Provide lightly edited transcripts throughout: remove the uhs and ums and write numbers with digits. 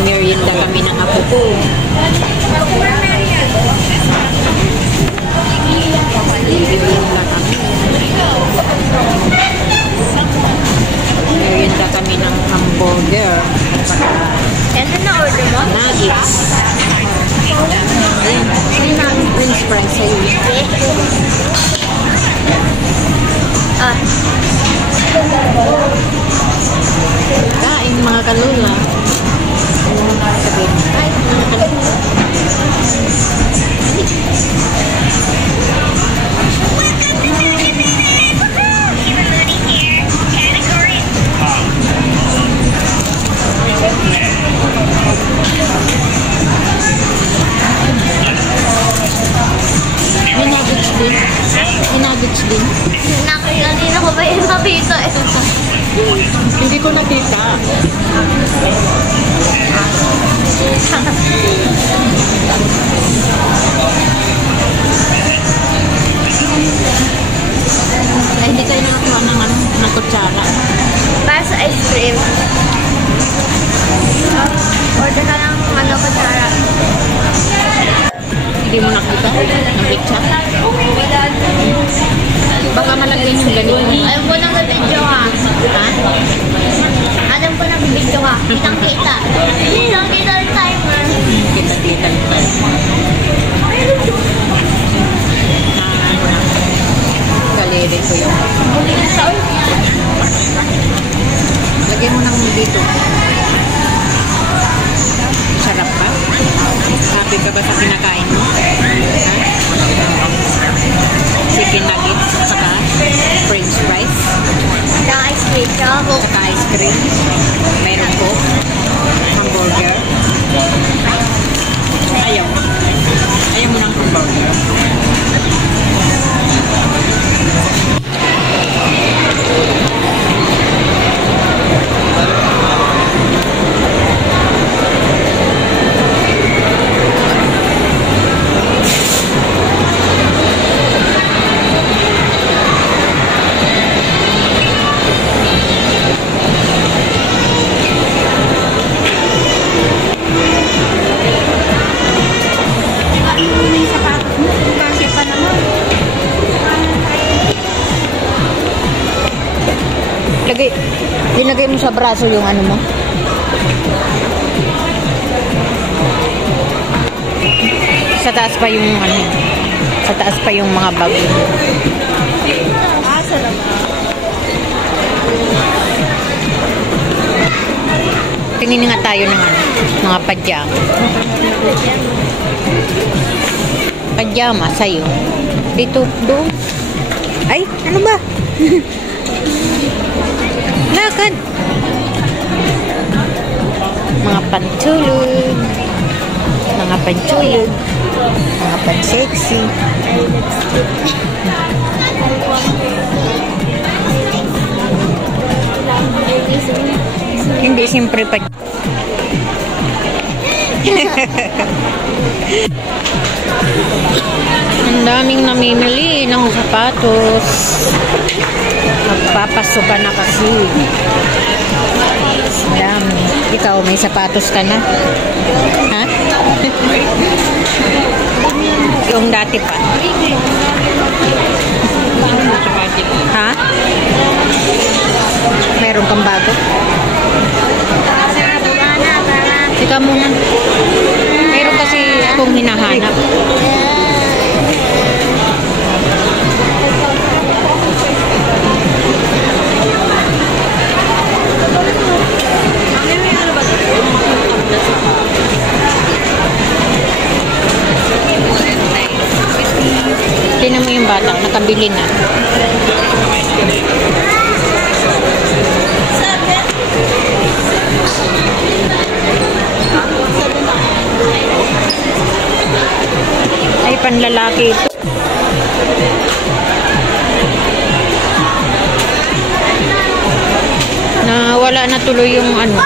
Merienda kami ng apo ko. Merienda kami ng hamburger. Ano na order mo? Nuggets. Ayan. May nuggets french fries sa'yo. Kain mga kalula. Ay, mga kalula. May nuggets din. May nuggets din. Nakakilala ko ba yung mapito eh? Hindi ko nakita. Ay, hindi kayo nakakuha ng kutsara. Para sa ice cream. Order ka ng kutsara. Hindi mo nakita? Ang picture? Baka malagyan yung ganito. Alam ko nang video ka. Ha? Alam ko nang video ka. Kitang-kita. Kitang-kita yung timer. Kita-kita. Kalere ko yun. Lagyan mo nang dito. Sarap ba? Happy ka ba sa kinakain mo? Ha? Chicken nuggets at saka french fries. Saka ice cream. Saka ice cream. Meron po. Hamburger. Ayaw. Ayaw mo ng hamburger. Linagay mo sa braso yung ano mo. Sa taas pa yung ano. Sa taas pa yung mga bag. Salamat. Tingin nga tayo ng ano, mga pajama. Pajama sa'yo. Dito, doon. Ay, ano ba? Lakad. Mga pantulog. Mga pantulog. Mga pansexy. Hindi, siyempre pa. Ang daming namimili ng sapatos. Magpapasok ka na kasi. Dami. Ikaw, may sapatos ka na? Ha? Yung dati pa. Ha? Meron kang bago? Ika muna. Meron kasi akong hinahanap. Tingnan mo yung bata, nakabili na. Ay, panlalaki ito. Wala na tuloy yung ano,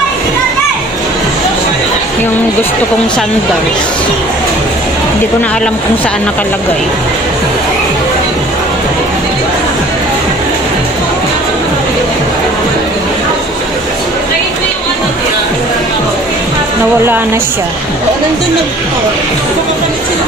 yung gusto kong sandals. Hindi ko na alam kung saan nakalagay. Nawala na siya. Oo, nandun nagpapalit sila.